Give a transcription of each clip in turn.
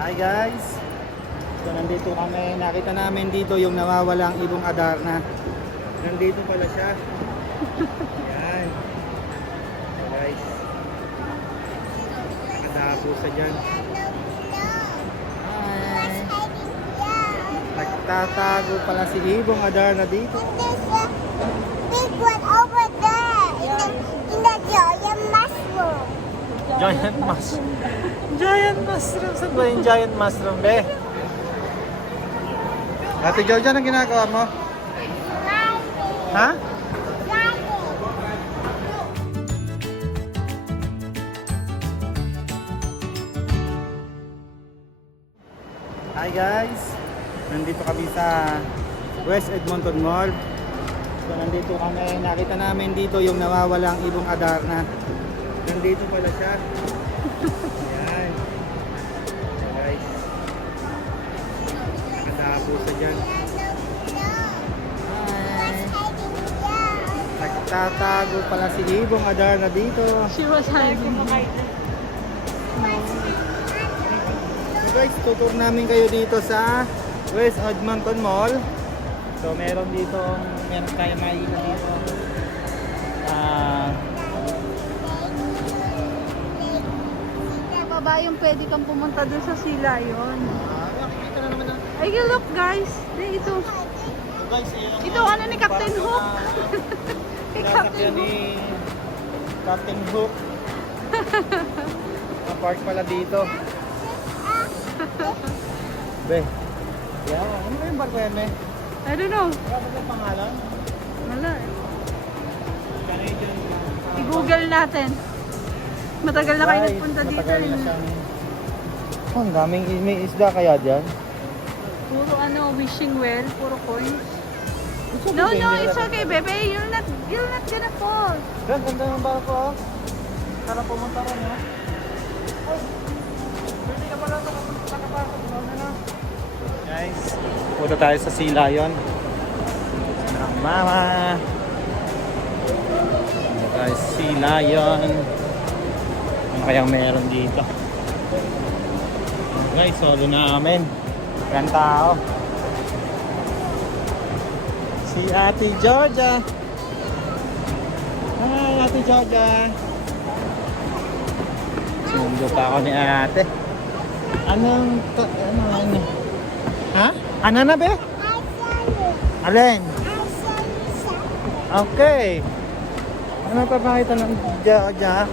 Hi guys! So nandito kami, nakita namin dito yung nawawalang ibong Adarna. Nandito pala siya. Yan. So guys, nakatago sa dyan. Hi! Nagtatago pala si ibong Adarna dito. Big one over there in the giant mushroom. Giant mushroom. Giant mushroom. Saan ba yung giant mushroom, be? Ate Georgia, anong ginagawa mo? Ha? Hi guys! Nandito kami sa West Edmonton Mall. So nandito kami, nakita namin dito yung nawawalang ibong Adarna. Nandito pala siya. Ayan. So guys, nakatago sa dyan. Hi! Nagtatago pala si ibong Adarna dito. She was hiding. So guys, tutur namin kayo dito sa West Edmonton Mall. So meron tayo makikita dito. Baba yung pwede kang pumunta dun sa sila yun. Makikita na naman Ay, look guys. Ito. So guys, Ito, ano ni Captain Hook? Kay Captain Captain ni Captain Hook. Na-park pala dito. Be. Yeah, ano ba yung barko yan, be? I don't know. Ano ba yung pangalan? Wala eh. Canadian. I-google natin. Matagal na kayo Guys, nagpunta dito. matagal na eh. siyang... Oh, ang daming may isda kaya dyan. Puro wishing well, puro coins. It's okay, No, be, no, hindi it's na- okay, baby. You're not gonna fall. Ganda ng barko, ah. Sana pumunta rin, ha? Ay, pwede ka pala nakapasok. Guys, punta tayo sa Sea Lion. Ng mama. Guys, Sea Lion. Ano kayang meron dito? Guys, solo namin. Yan tao. Si Ate Georgia. Hi, Ate Georgia. Sundo pa ako ni Ate. Ano? Ha? Ano na be? Alin? Okay. Ano pa pakita ng Georgia?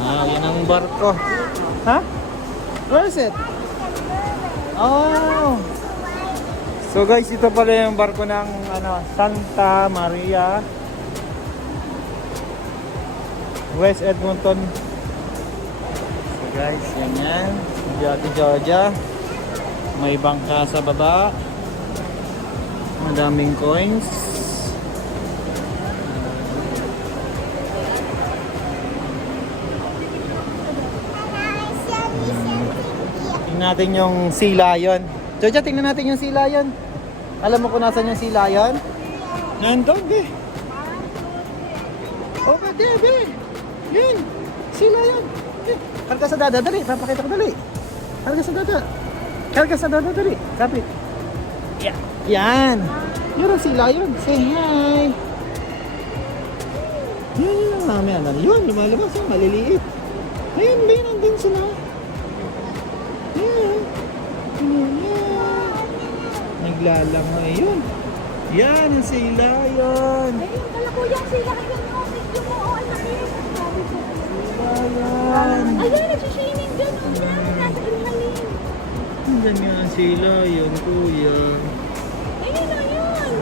Ah, yan ang barko. Ha? Where is it? Oh. So guys, ito pala yung barko ng Santa Maria, West Edmonton. So guys, yan. Ate Georgia. May bangka sa baba. Madaming coins. Tingnan natin yung Sea Lion. Georgia, tingnan natin yung Sea Lion. Alam mo kung nasan yung Sea Lion? Nandun, be. Oh, be. Yun. Sea Lion. Karga sa dada, dali. Papakita ko, dali. Karga sa dada, dali. Kapit. Yeah. Yan. Yun ang Sea Lion. Say hi. Yun namin. Yun, lumalabas. Yun, maliliit. Ayun, be. Nandun sila. Yan. Naglalangoy yun. Yan ang Sea Lion. Ayun, kala ko yung sila yun. Medyo mo, ang laki. Sea Lion. Ayun, nagsiswimming dyan. Nasa ilalim. Diyan nga ang Sea Lion, kuya. Ayun.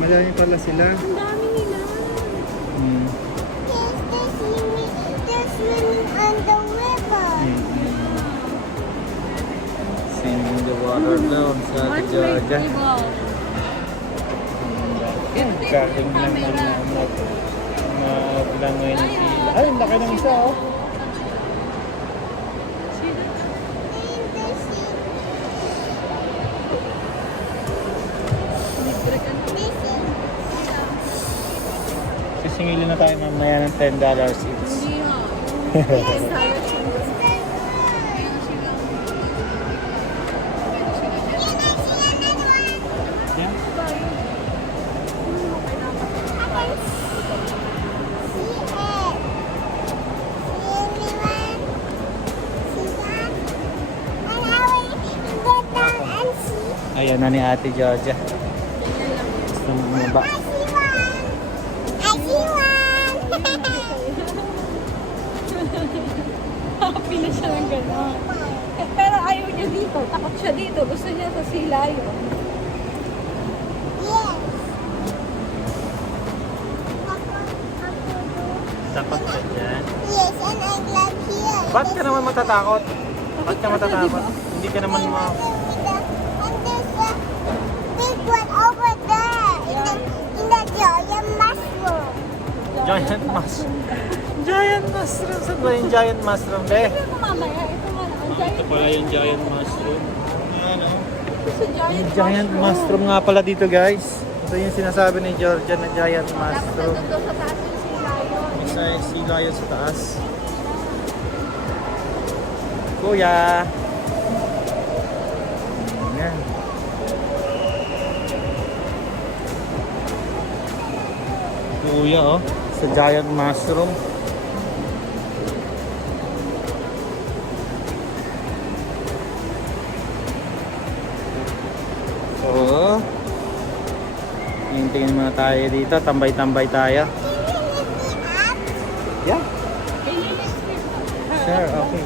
Madami pala sila. Ang dami nila. Hmm. They're swimming on the river. Swimming in the water down sa Ate Georgia. Galing lang maglangoy na sila. Ay, ang laki ng isa, oh. Sisingilin na tayo mamaya ng $10 each. Hindi ha. Yan. Ayan na ni Ate Georgia. Gusto mo bumaba. Happy na siya ng gano'n. Pero ayaw niya dito. Takot siya dito. Gusto niya sa silayo. Takot ka dyan. Yes, and I love here. Ba't ka naman matatakot? Ba't ka matatakot? Hindi ka naman And there's a big one over there in the giant mushroom. Giant mushroom. Giant mushroom. Saan ba yung giant mushroom, be? Ito mamaya. Ito mamaya. Ito pala yung giant mushroom. Ano? Ito sa Yung giant mushroom nga pala dito, guys. Ito yung sinasabi ni Georgia na giant Dapat mushroom. nandun sa taas yung silayo. Isa yung sila yun sa taas. Kuya! Ayan. Kuya, oh. Sa giant mushroom. So, tingin muna tayo dito. Tambay-tambay tayo. Yeah. Sure, okay.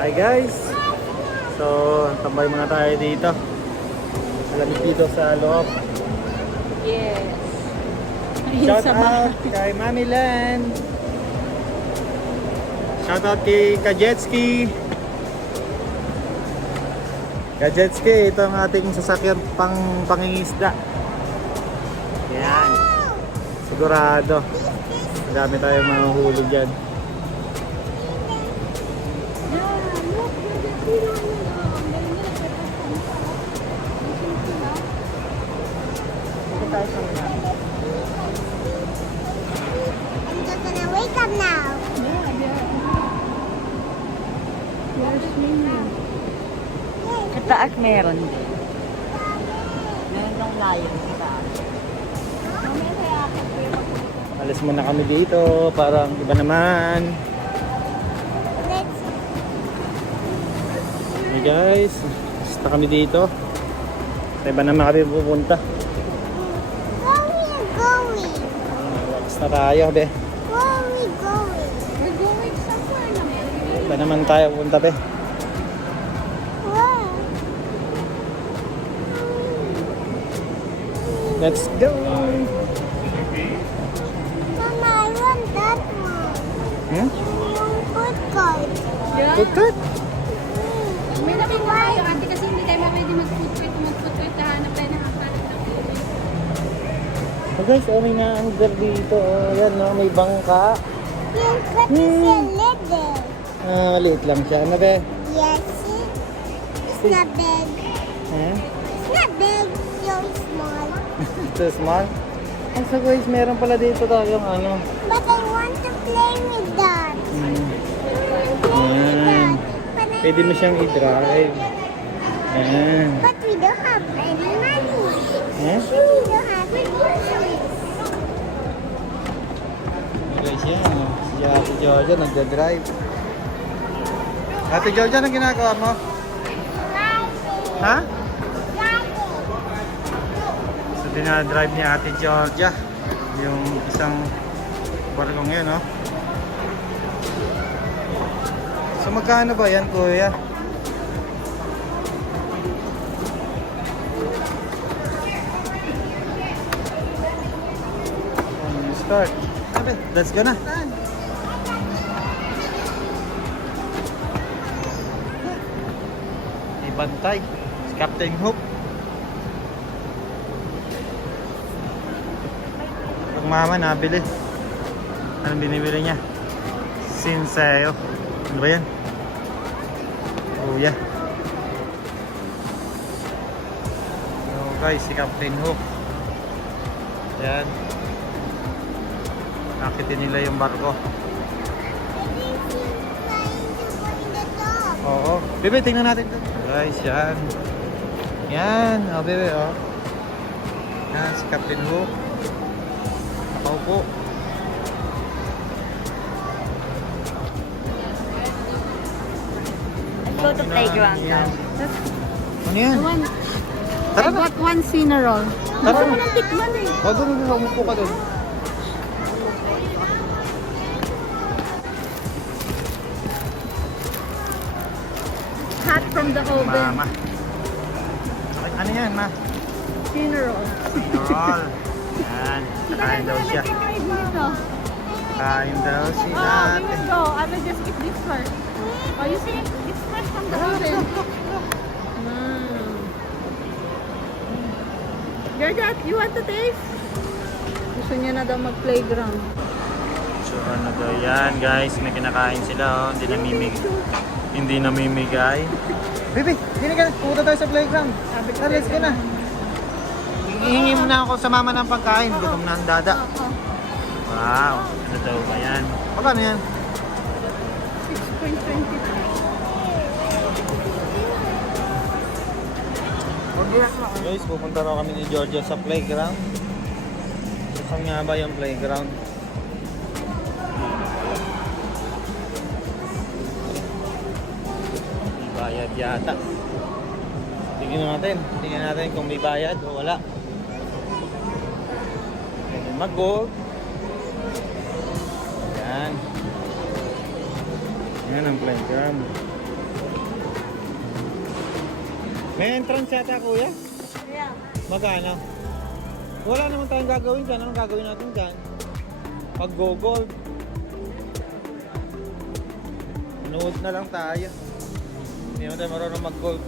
Hi guys. So, tambay muna tayo dito. Malamig dito sa loob. Yes. Shout out kay Mami Len. Shout out kay Kajetski. Kajetski, ito ang ating sasakyan pangingisda. Yan. Sigurado. Madami tayong mahuhulog dyan. I'm just gonna wake up now. Sa taas meron din. Meron ng lion sa taas. Alis muna kami dito. Parang iba naman. Let's Hey guys. Basta kami dito. Sa iba naman kami pupunta. where we going? Relax na tayo, be. Where we going? We're going somewhere naman. Iba naman tayo pupunta, be. Where? Let's go! Mama, I want that one. Hmm? Yung food court. Yeah. Good, good. May nakita tayo ate kasi hindi tayo pwede mag-food court. Hahanap tayo ng aparat ng TV. Oh guys, oh, may naanggar dito. Oh, yan, no? May bangka. Yung cut is a little. Ah, maliit lang siya. Ano, be? Yes, it's not big. Eh? It's not big. So small. Ito small. Oh, so guys, meron pala dito tayong ano. But I want to play with that. Hmm. Play with that. But, Pwede mo siyang i-drive. Ayan. but we don't have any money. Eh? We don't have any money. Oh, guys, yan. Oh. Si Ate Georgia nagda-drive. Ate Georgia, anong ginagawa mo? Ha? So, dinadrive ni Ate Georgia yung isang barkong yun, no? So, magkano ba yan, kuya? Start. Sabi, let's go na. Ibantay. Si Captain Hook. Pag mama nabili. Anong binibili niya? Sinseo. Ano ba yan? Kuya. So guys, si Captain Hook. Yan. Nakitin nila yung barko. Oo. Bebe, tingnan natin ito. Guys, yan. Yan. O, bebe, o. Yan, si Captain Hook. Nakaupo. Let's go to playground Yan. now. Ano yan? One, Tara I na. bought one cinnarol. Tara Gusto na. mo ng tikman eh. O, doon, umupo ka doon. Hot from the oven. Mama. Ano yan, ma? Cinnarol. Roll. Yan. Kain daw siya. Nag-crave nito. Kain daw si Oh, we ate. will go. I will just eat this first. Oh, you see? It's fresh from the oven. Georgia, you want to taste? Gusto niya na daw mag-playground. So ano daw yan, guys. May kinakain sila, oh. Hindi namimigay. Bibi, hindi ka na. Pupunta tayo sa playground. Alis ka na. Hihingi mo na ako sa mama ng pagkain. Gutom na ang dada. Wow. Ano daw ba yan? Magkano yan? 6.23. Guys, pupunta raw kami ni Georgia sa playground. Saan nga ba yung playground? May bayad yata. Tingnan natin kung may bayad o wala. Pwede mag-gold. Yan. Yan ang playground. May entrance yata, kuya? Yeah. Magkano? Wala naman tayong gagawin dyan. Anong gagawin natin dyan? Pag-go-gold. Nuod na lang tayo. Hindi naman tayo marunong mag-gold.